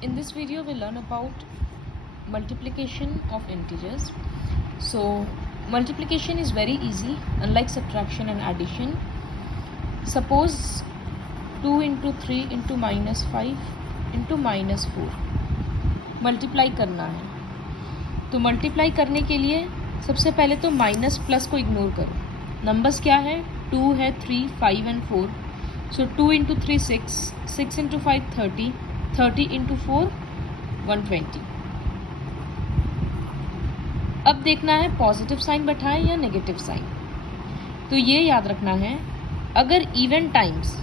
In this video we'll learn about multiplication of integers. So multiplication is very easy, unlike subtraction and addition. Suppose 2 into 3 into minus 5 into minus 4 multiply करना है. तो multiply करने के लिए सबसे पहले तो माइनस प्लस को इग्नोर करो. नंबर्स क्या है? 2 है, 3, 5 and 4. So 2 into 3 6, 6 into 5 30, 30 into 4 120. अब देखना है पॉजिटिव साइन बैठाएं या नेगेटिव साइन. तो ये याद रखना है, अगर इवन टाइम्स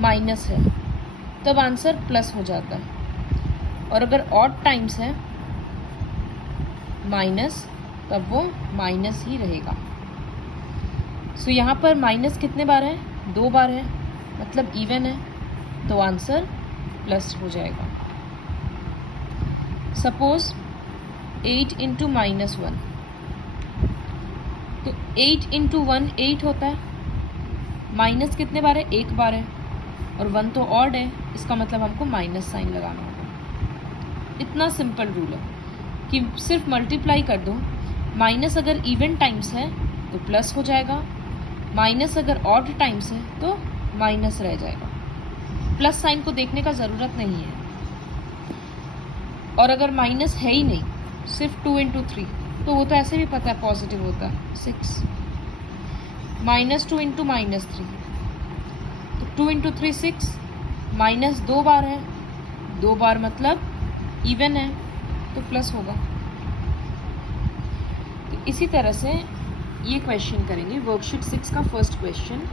माइनस है तब आंसर प्लस हो जाता है, और अगर ऑड टाइम्स है माइनस तब वो माइनस ही रहेगा. सो यहाँ पर माइनस कितने बार है? 2 बार है, मतलब इवन है, तो आंसर प्लस हो जाएगा. सपोज 8 इंटू माइनस 1, तो 8 इंटू 1 8 होता है. माइनस कितने बार है? 1 बार है, और 1 तो ऑड है, इसका मतलब हमको माइनस साइन लगाना होगा. इतना सिंपल रूल है कि सिर्फ मल्टीप्लाई कर दो. माइनस अगर इवन टाइम्स है तो प्लस हो जाएगा, माइनस अगर ऑड टाइम्स है तो माइनस रह जाएगा. प्लस साइन को देखने का ज़रूरत नहीं है. और अगर माइनस है ही नहीं, सिर्फ 2 इंटू 3, तो वो तो ऐसे भी पता है पॉजिटिव होता है 6. माइनस 2 इंटू माइनस 3, तो 2 इंटू 3 6. माइनस 2 बार है, 2 बार मतलब इवन है, तो प्लस होगा. तो इसी तरह से ये क्वेश्चन करेंगे. वर्कशीट 6 का first question.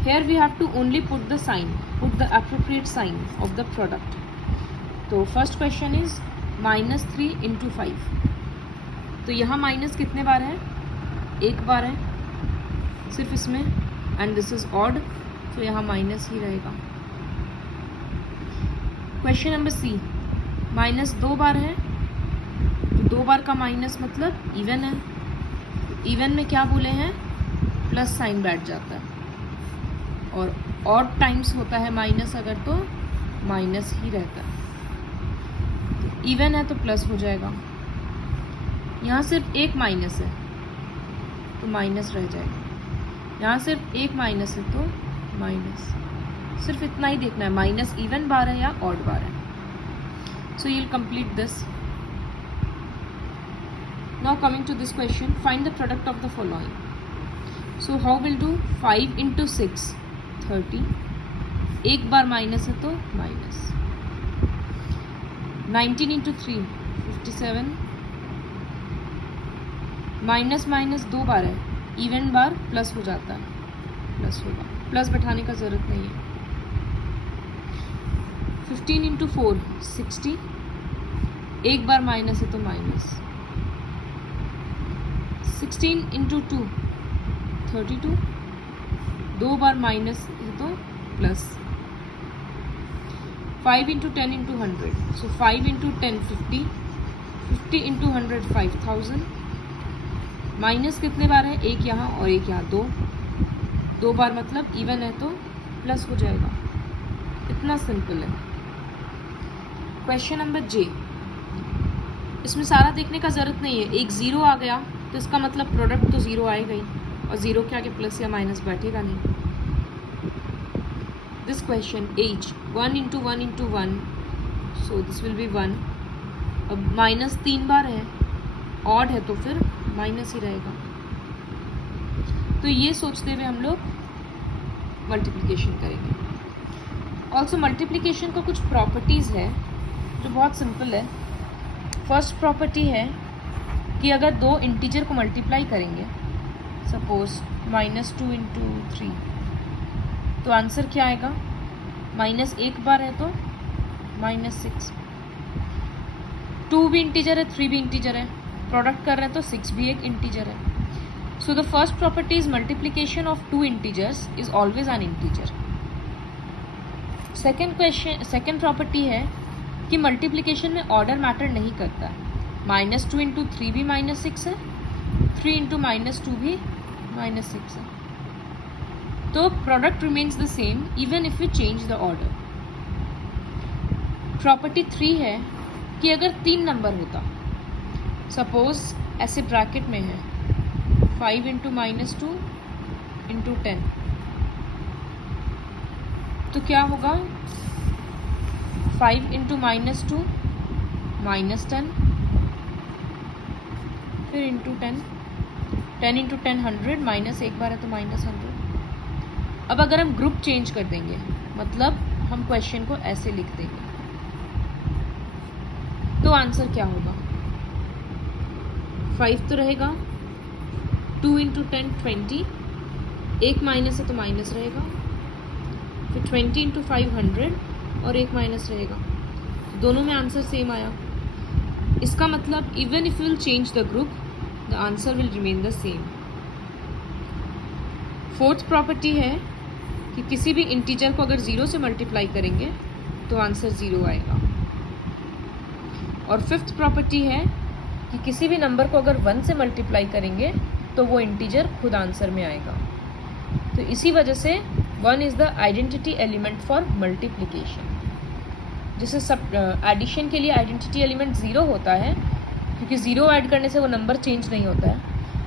Here we have to only put the sign, put the appropriate sign of the product. तो first question is minus 3 into 5. तो यहाँ माइनस कितने बार है? 1 बार है सिर्फ इसमें, एंड दिस इज ऑड, तो यहाँ माइनस ही रहेगा. Question number C. माइनस 2 बार है, तो 2 बार का माइनस मतलब इवन है. इवन में क्या बोले हैं? प्लस साइन बैठ जाता है, और ऑड टाइम्स होता है माइनस अगर, तो माइनस ही रहता है. तो इवन है तो प्लस हो जाएगा. यहाँ सिर्फ एक माइनस है तो माइनस रह जाएगा. यहाँ सिर्फ एक माइनस है तो माइनस. सिर्फ इतना ही देखना है, माइनस इवन बार है या ऑड बार है. So you'll complete this. Now coming to this question, find the product of the following. So how we'll do? 5 into 6 30. एक बार माइनस है तो माइनस. 19 into 3 57. माइनस माइनस 2 बार है, इवन बार प्लस हो जाता है, प्लस होगा. प्लस बैठाने का ज़रूरत नहीं है. 15 इंटू 4 60. एक बार माइनस है तो माइनस. 16 इंटू 2 32. 2 बार माइनस है तो प्लस. 5 into 10 into 100. सो 5 इंटू 10 50. 50 इंटू 100 5000. माइनस कितने बार है? एक यहाँ और एक यहाँ, 2. 2 बार मतलब इवन है तो प्लस हो जाएगा. इतना सिंपल है. क्वेश्चन नंबर जे. इसमें सारा देखने का ज़रूरत नहीं है. एक ज़ीरो आ गया तो इसका मतलब प्रोडक्ट तो ज़ीरो आएगा ही, और ज़ीरो के आगे प्लस या माइनस बैठेगा नहीं. This question as 1 into 1 into 1, so this will be 1. अब माइनस 3 बार है, ऑड है तो फिर माइनस ही रहेगा. तो ये सोचते हुए हम लोग मल्टीप्लिकेशन करेंगे. ऑल्सो मल्टीप्लिकेशन का कुछ प्रॉपर्टीज़ है जो बहुत सिंपल है. फर्स्ट प्रॉपर्टी है कि अगर 2 इंटीजर को मल्टीप्लाई करेंगे, सपोज माइनस 2 इंटू 3, तो आंसर क्या आएगा? माइनस 1 बार है तो माइनस 6. 2 भी इंटीजर है, 3 भी इंटीजर है, प्रोडक्ट कर रहे हैं तो 6 भी एक इंटीजर है. So the first property is multiplication of 2 integers is always an integer. Second property है कि मल्टीप्लिकेशन में ऑर्डर मैटर नहीं करता. माइनस 2 इंटू 3 भी माइनस 6 है, 3 इंटू माइनस 2 भी माइनस 6 है. तो product remains the same even if we change the order. Property 3 है कि अगर 3 नंबर होता, सपोज ऐसे ब्रैकेट में है 5 इंटू -2 इंटू 10, तो क्या होगा 5 इंटू -2 -10, फिर इंटू 10, 10 इंटू 10 100, माइनस एक बार है तो -100। अब अगर हम ग्रुप चेंज कर देंगे, मतलब हम क्वेश्चन को ऐसे लिख देंगे, तो आंसर क्या होगा? 5 तो रहेगा, 2 इंटू 10 20, एक माइनस है तो माइनस रहेगा, फिर 20 इंटू 5 100 और एक माइनस रहेगा, दोनों में आंसर सेम आया। इसका मतलब even if will change the group, the answer will remain the same. Fourth property है कि किसी भी इंटीजर को अगर 0 से मल्टीप्लाई करेंगे तो आंसर 0 आएगा। और फिफ्थ प्रॉपर्टी है कि किसी भी नंबर को अगर 1 से मल्टीप्लाई करेंगे तो वो इंटीजर खुद आंसर में आएगा। तो इसी वजह से 1 is the identity element for multiplication. जैसे सब एडिशन के लिए आइडेंटिटी एलिमेंट 0 होता है, क्योंकि 0 ऐड करने से वो नंबर चेंज नहीं होता है,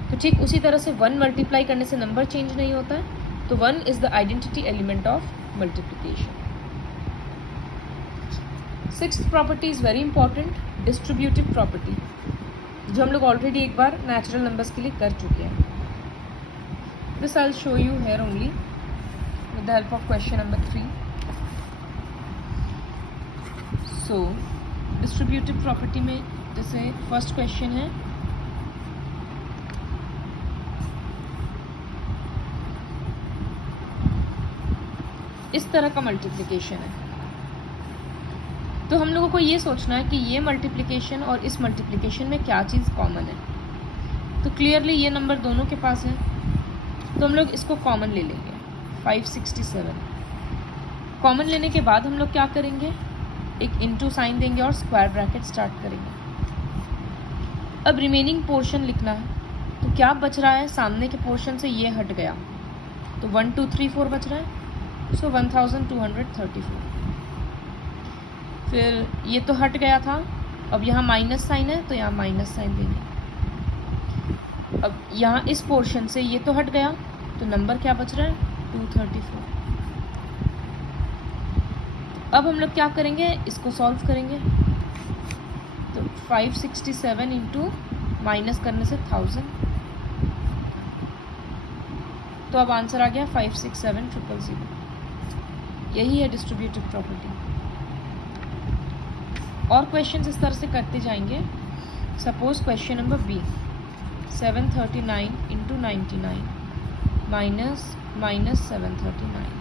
तो ठीक उसी तरह से 1 मल्टीप्लाई करने से नंबर चेंज नहीं होता है। तो 1 is the identity element of multiplication. Sixth property is very important, distributive property, जो हम लोग ऑलरेडी एक बार नेचुरल नंबर्स के लिए कर चुके हैं। This I will show you here only with the help of question number 3। So distributive property में जैसे फर्स्ट क्वेश्चन है, इस तरह का मल्टीप्लिकेशन है, तो हम लोगों को ये सोचना है कि ये मल्टीप्लिकेशन और इस मल्टीप्लिकेशन में क्या चीज़ कॉमन है। तो क्लियरली ये नंबर दोनों के पास है, तो हम लोग इसको कॉमन ले लेंगे 567। कॉमन लेने के बाद हम लोग क्या करेंगे, एक इंटू साइन देंगे और स्क्वायर ब्रैकेट स्टार्ट करेंगे। अब रिमेनिंग पोर्शन लिखना है, तो क्या बच रहा है, सामने के पोर्शन से ये हट गया, तो 1 2 3 4 बच रहा है, सो 1234। फिर ये तो हट गया था, अब यहाँ माइनस साइन है तो यहाँ माइनस साइन देंगे। अब यहाँ इस पोर्शन से ये तो हट गया, तो नंबर क्या बच रहा है 234। अब हम लोग क्या करेंगे, इसको सॉल्व करेंगे, तो 567 इंटू माइनस करने से 1000, तो अब आंसर आ गया 567000। यही है डिस्ट्रीब्यूटिव प्रॉपर्टी। और क्वेश्चन इस तरह से करते जाएंगे। Suppose question number B, 739 into 99 minus 739,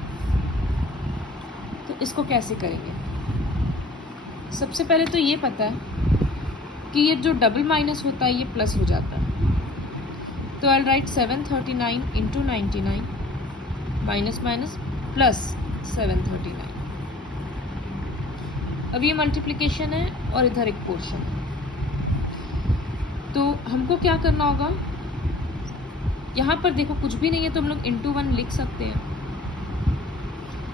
तो इसको कैसे करेंगे? सबसे पहले तो ये पता है कि ये जो डबल माइनस होता है ये प्लस हो जाता है, तो I write 739 into 99 minus minus plus 739। अब ये मल्टीप्लिकेशन है और इधर एक पोर्शन है, तो हमको क्या करना होगा, यहाँ पर देखो कुछ भी नहीं है तो हम लोग इंटू 1 लिख सकते हैं।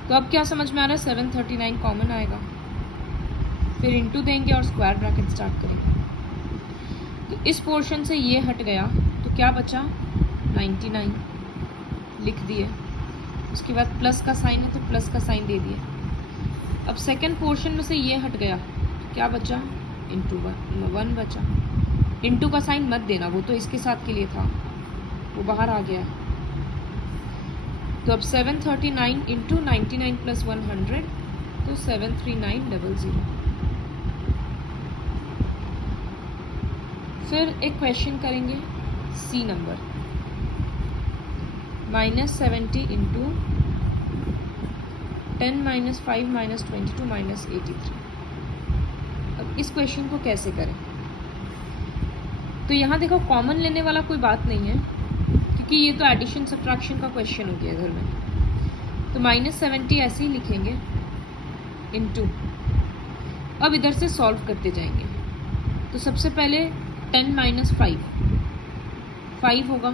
तो अब क्या समझ में आ रहा है, 739 कॉमन आएगा, फिर इंटू देंगे और स्क्वायर ब्रैकेट स्टार्ट करेंगे। तो इस पोर्शन से ये हट गया, तो क्या बचा 99 लिख दिए, उसके बाद प्लस का साइन है तो प्लस का साइन दे दिए। अब सेकंड पोर्शन में से ये हट गया, तो क्या बचा इंटू 1 बचा। इंटू का साइन मत देना, वो तो इसके साथ के लिए था, वो बाहर आ गया। तो अब 739 इंटू 99 प्लस 100, तो 73900। फिर एक क्वेश्चन करेंगे सी नंबर, -70 इंटू 10 - 5 - 22 - 83। अब इस क्वेश्चन को कैसे करें? तो यहाँ देखो कॉमन लेने वाला कोई बात नहीं है, क्योंकि ये तो एडिशन सब्ट्रैक्शन का क्वेश्चन हो गया इधर में। तो -70 ऐसे ही लिखेंगे इंटू, अब इधर से सॉल्व करते जाएंगे। तो सबसे पहले 10 - 5 होगा,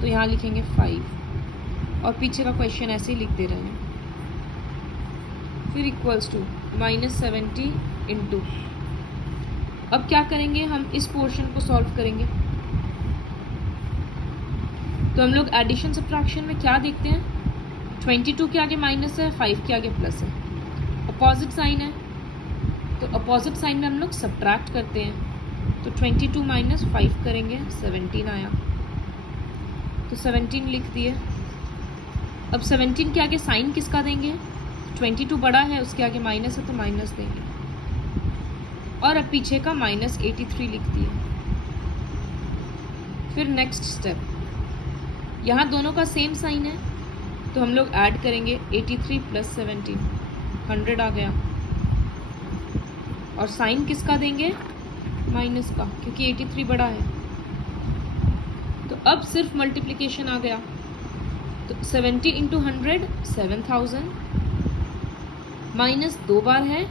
तो यहाँ लिखेंगे 5 और पीछे का क्वेश्चन ऐसे ही लिख दे रहे हैं। फिर इक्वल्स टू -70 इंटू, अब क्या करेंगे हम इस पोर्शन को सॉल्व करेंगे। तो हम लोग एडिशन सब्ट्रैक्शन में क्या देखते हैं, 22 के आगे माइनस है, 5 के आगे प्लस है, अपोजिट साइन है, तो अपोजिट साइन में हम लोग सब्ट्रैक्ट करते हैं। तो 22 माइनस 5 करेंगे, 17 आया, तो 17 लिख दिए। अब 17 के आगे साइन किसका देंगे, 22 बड़ा है, उसके आगे माइनस है तो माइनस देंगे, और अब पीछे का -83 लिख दिए। फिर नेक्स्ट स्टेप, यहाँ दोनों का सेम साइन है तो हम लोग ऐड करेंगे 83 प्लस 17, 100 आ गया, और साइन किसका देंगे, माइनस का, क्योंकि 83 बड़ा है। तो अब सिर्फ मल्टीप्लिकेशन आ गया, तो 70 इंटू 100 7000, माइनस 2 बार है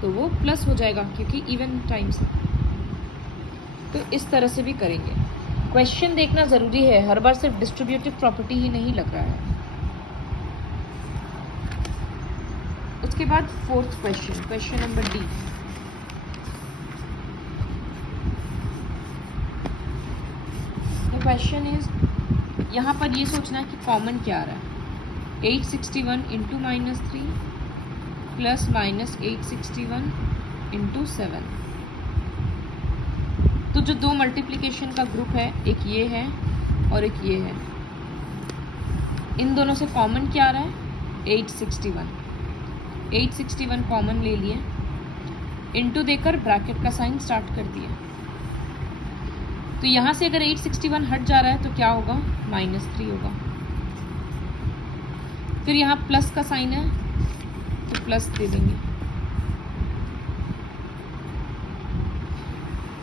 तो वो प्लस हो जाएगा क्योंकि इवन टाइम्स है। तो इस तरह से भी करेंगे। क्वेश्चन देखना ज़रूरी है, हर बार सिर्फ डिस्ट्रीब्यूटिव प्रॉपर्टी ही नहीं लग रहा है। उसके बाद fourth question, question number D. Question is, यहाँ पर ये सोचना है कि कॉमन क्या आ रहा है, 861 इंटू -3 प्लस -861 इंटू 7। तो जो दो मल्टीप्लिकेशन का ग्रुप है, एक ये है और एक ये है, इन दोनों से कॉमन क्या आ रहा है, 861 कॉमन ले लिए, इंटू देकर ब्रैकेट का साइन स्टार्ट कर दिया। तो यहाँ से अगर 861 हट जा रहा है तो क्या होगा, -3 होगा। फिर यहाँ प्लस का साइन है तो प्लस दे देंगे।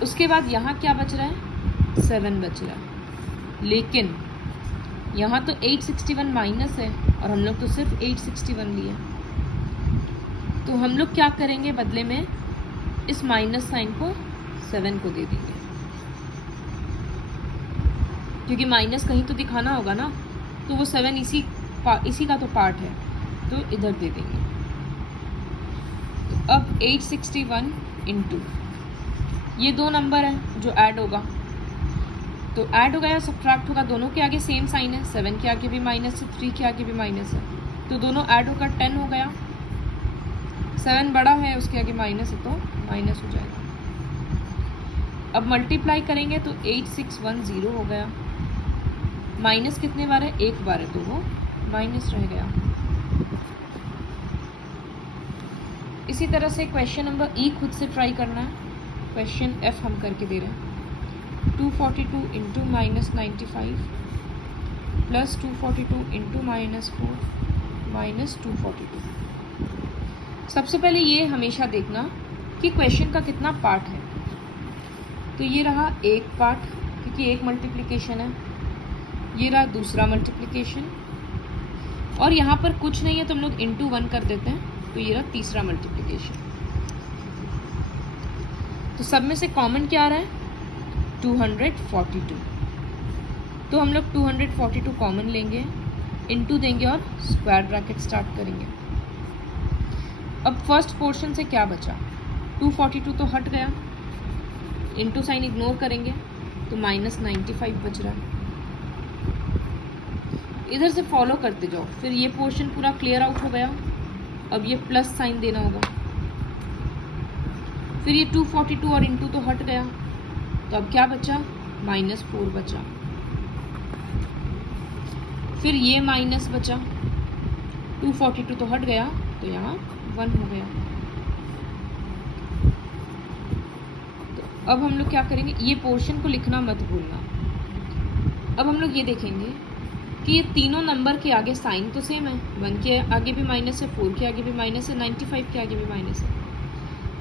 उसके बाद यहाँ क्या बच रहा है, 7 बच रहा है, लेकिन यहाँ तो 861 माइनस है और हम लोग तो सिर्फ 861 लिए। तो हम लोग क्या करेंगे, बदले में इस माइनस साइन को 7 को दे देंगे, क्योंकि माइनस कहीं तो दिखाना होगा ना, तो वो 7 इसी का तो पार्ट है, तो इधर दे देंगे। तो अब 861 इंटू, ये दो नंबर है जो ऐड होगा, तो ऐड होगा या सब्ट्रैक्ट होगा, दोनों के आगे सेम साइन है, 7 के आगे भी माइनस है, 3 के आगे भी माइनस है, तो दोनों ऐड होकर 10 हो गया। 7 बड़ा है, उसके आगे माइनस है तो माइनस हो जाएगा। अब मल्टीप्लाई करेंगे तो 8610 हो गया, माइनस कितने बार है, एक बार है, तो वो माइनस रह गया। इसी तरह से क्वेश्चन नंबर ई खुद से ट्राई करना है। क्वेश्चन एफ हम करके दे रहे हैं, 242 इंटू -95 प्लस 242 इंटू -4 माइनस 242। सबसे पहले ये हमेशा देखना कि क्वेश्चन का कितना पार्ट है। तो ये रहा एक पार्ट, क्योंकि एक मल्टीप्लिकेशन है, ये रहा दूसरा मल्टीप्लिकेशन, और यहाँ पर कुछ नहीं है तो हम लोग इंटू 1 कर देते हैं, तो ये रहा तीसरा मल्टीप्लिकेशन। तो सब में से कॉमन क्या आ रहा है, 242, तो हम लोग 242 कॉमन लेंगे, इंटू देंगे और स्क्वायर ब्रैकेट स्टार्ट करेंगे। अब फर्स्ट पोर्शन से क्या बचा, 242 तो हट गया, इंटू साइन इग्नोर करेंगे तो -95 बच रहा है। इधर से फॉलो करते जाओ, फिर ये पोर्शन पूरा क्लियर आउट हो गया। अब ये प्लस साइन देना होगा, फिर ये 242 और इंटू तो हट गया, तो अब क्या बचा, -4 बचा, फिर ये माइनस बचा, 242 तो हट गया, तो यहाँ 1 हो गया। तो अब हम लोग क्या करेंगे, ये पोर्शन को लिखना मत भूलना। अब हम लोग ये देखेंगे कि ये तीनों नंबर के आगे साइन तो सेम है, 1 के आगे भी माइनस है, 4 के आगे भी माइनस है, 95 के आगे भी माइनस है,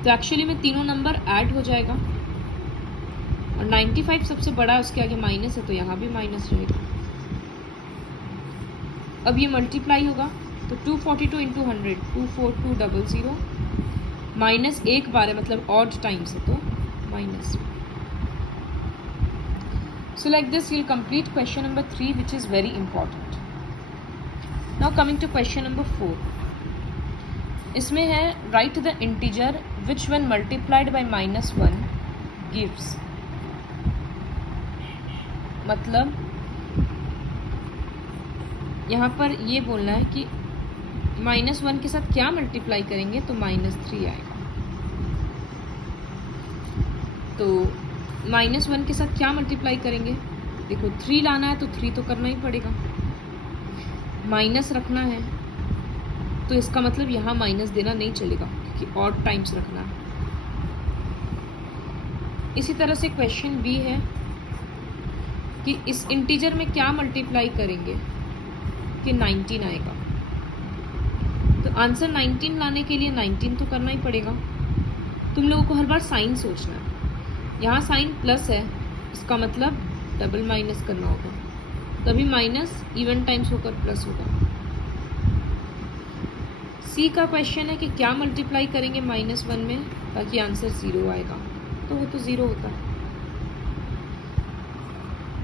तो एक्चुअली में तीनों नंबर ऐड हो जाएगा, और 95 सबसे बड़ा है, उसके आगे माइनस है, तो यहाँ भी माइनस रहेगा। अब ये मल्टीप्लाई होगा, तो 242 इंटू 100 24200, माइनस एक बार है मतलब ऑड टाइम्स है, तो minus. So like this you'll complete question number 3, which is very important. Now coming to question number 4. इसमें है right the integer which when multiplied by -1 gives, मतलब यहाँ पर ये बोलना है कि -1 के साथ क्या मल्टीप्लाई करेंगे तो -3 आएगा। तो -1 के साथ क्या मल्टीप्लाई करेंगे, देखो 3 लाना है तो 3 तो करना ही पड़ेगा, माइनस रखना है तो इसका मतलब यहाँ माइनस देना नहीं चलेगा क्योंकि ऑड टाइम्स रखना है। इसी तरह से क्वेश्चन बी है कि इस इंटीजर में क्या मल्टीप्लाई करेंगे कि 19 आएगा। तो आंसर 19 लाने के लिए 19 तो करना ही पड़ेगा। तुम लोगों को हर बार साइन सोचना है, यहाँ साइन प्लस है इसका मतलब डबल माइनस करना होगा, तभी माइनस इवन टाइम्स होकर प्लस होगा। सी का क्वेश्चन है कि क्या मल्टीप्लाई करेंगे -1 में ताकि आंसर 0 आएगा, तो वो तो 0 होता है।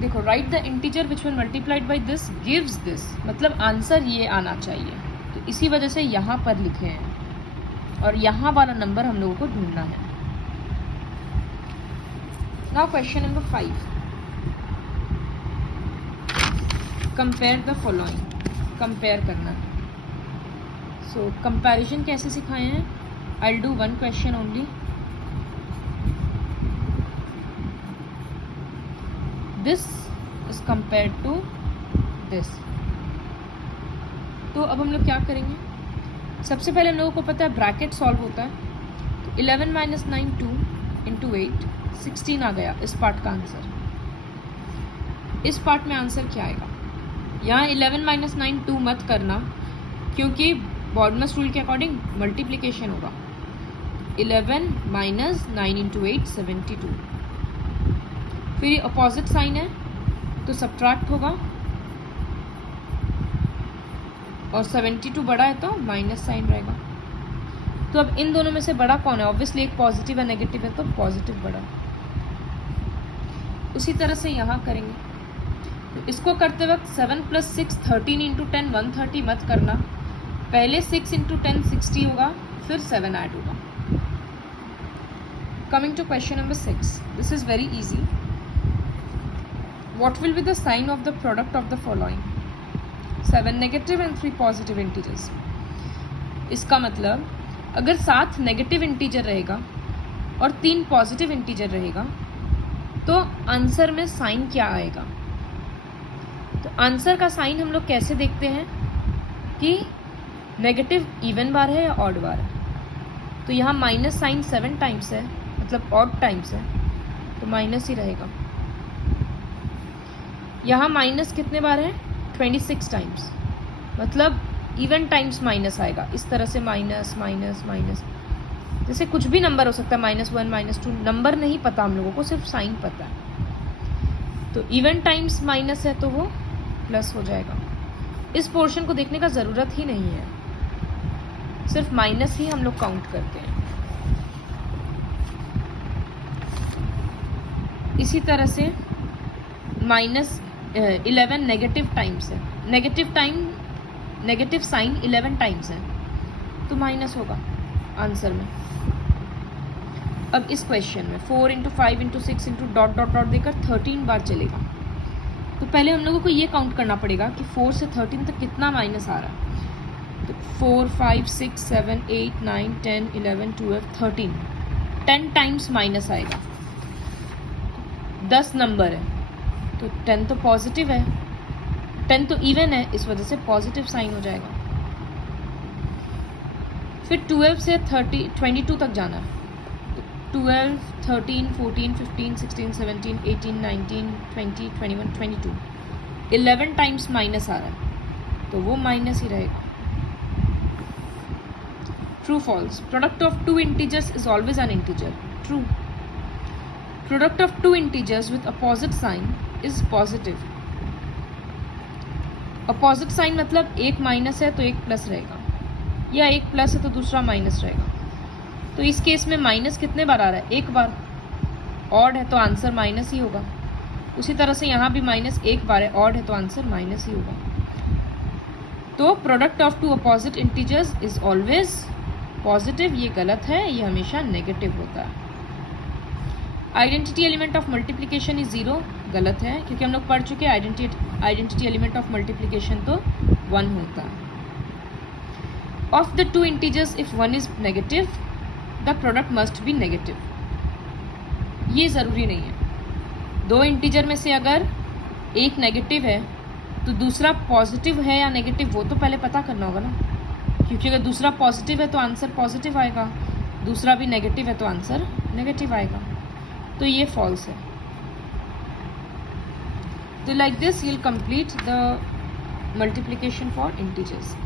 देखो right the integer which when multiplied by this gives this, मतलब आंसर ये आना चाहिए, तो इसी वजह से यहाँ पर लिखे हैं और यहाँ वाला नंबर हम लोगों को ढूंढना है। Now question number 5, compare the following, compare करना। सो कंपैरिजन कैसे सिखाए हैं, I do one question only. This is compare to this. तो अब हम लोग क्या करेंगे, सबसे पहले हम लोगों को पता है ब्रैकेट सॉल्व होता है, तो 11 - 9 2 × 8 16 आ गया इस पार्ट का आंसर। इस पार्ट में आंसर क्या आएगा, यहाँ 11 - 9 2 मत करना क्योंकि बॉडमस रूल के अकॉर्डिंग मल्टीप्लिकेशन होगा। 11 - 9 × 8 72, फिर ये अपोजिट साइन है तो सब्ट्रैक्ट होगा और 72 बड़ा है तो माइनस साइन रहेगा। तो अब इन दोनों में से बड़ा कौन है, ऑब्वियसली एक पॉजिटिव है नेगेटिव है तो पॉजिटिव बड़ा। उसी तरह से यहाँ करेंगे, तो इसको करते वक्त 7 + 6 13 × 10 130 मत करना, पहले 6 × 10 60 होगा फिर 7 ऐड होगा। Coming to question number 6, this is very easy. What will be the sign of the product of the following? 7 negative and 3 positive integers. इसका मतलब अगर 7 नेगेटिव इंटीजर रहेगा और 3 पॉजिटिव इंटीजर रहेगा तो आंसर में साइन क्या आएगा। तो आंसर का साइन हम लोग कैसे देखते हैं कि नेगेटिव इवन बार है या ऑड बार है। तो यहाँ माइनस साइन 7 टाइम्स है मतलब ऑड टाइम्स है तो माइनस ही रहेगा। यहाँ माइनस कितने बार है 26 टाइम्स, मतलब इवन टाइम्स माइनस आएगा। इस तरह से माइनस माइनस माइनस, जैसे कुछ भी नंबर हो सकता है, -1 -2, नंबर नहीं पता हम लोगों को, सिर्फ साइन पता है। तो इवन टाइम्स माइनस है तो वो प्लस हो जाएगा। इस पोर्शन को देखने का ज़रूरत ही नहीं है, सिर्फ माइनस ही हम लोग काउंट करते हैं। इसी तरह से -11 नेगेटिव टाइम्स है, नेगेटिव साइन 11 टाइम्स है तो माइनस होगा आंसर में। अब इस क्वेश्चन में 4 × 5 × 6 × डॉट डॉट डॉट देकर 13 बार चलेगा। तो पहले हम लोगों को ये काउंट करना पड़ेगा कि 4 से 13 तक कितना माइनस आ रहा है। तो 4 5 6 7 8 9 10 11 12 13 10 टाइम्स माइनस आएगा। 10 नंबर है तो 10 तो पॉजिटिव है, 10 तो इवन है, इस वजह से पॉजिटिव साइन हो जाएगा। फिर 12 से 22 तक जाना है। 12 13 14 15 16 17 18 19 20 21 22 11 टाइम्स माइनस आ रहा है तो वो माइनस ही रहेगा। True false, product of 2 integers is always an integer. True, product of 2 integers with opposite sign is positive. Opposite sign मतलब एक माइनस है तो एक प्लस रहेगा, या एक प्लस है तो दूसरा माइनस रहेगा। तो इस केस में माइनस कितने बार आ रहा है, एक बार। ऑड है तो आंसर माइनस ही होगा। उसी तरह से यहाँ भी माइनस एक बार है, ऑड है तो आंसर माइनस ही होगा। तो product of 2 opposite integers is always positive, ये गलत है, ये हमेशा नेगेटिव होता है। Identity element of multiplication is 0, गलत है, क्योंकि हम लोग पढ़ चुके हैं आइडेंटिटी एलिमेंट ऑफ मल्टीप्लिकेशन तो 1 होता है। Of the two integers if one is negative the product must be negative, ये ज़रूरी नहीं है। दो इंटीजर में से अगर एक नेगेटिव है तो दूसरा पॉजिटिव है या नेगेटिव, वो तो पहले पता करना होगा ना, क्योंकि अगर दूसरा पॉजिटिव है तो आंसर पॉजिटिव आएगा, दूसरा भी नेगेटिव है तो आंसर नेगेटिव आएगा, तो ये फॉल्स है। तो like this you will complete the multiplication for integers.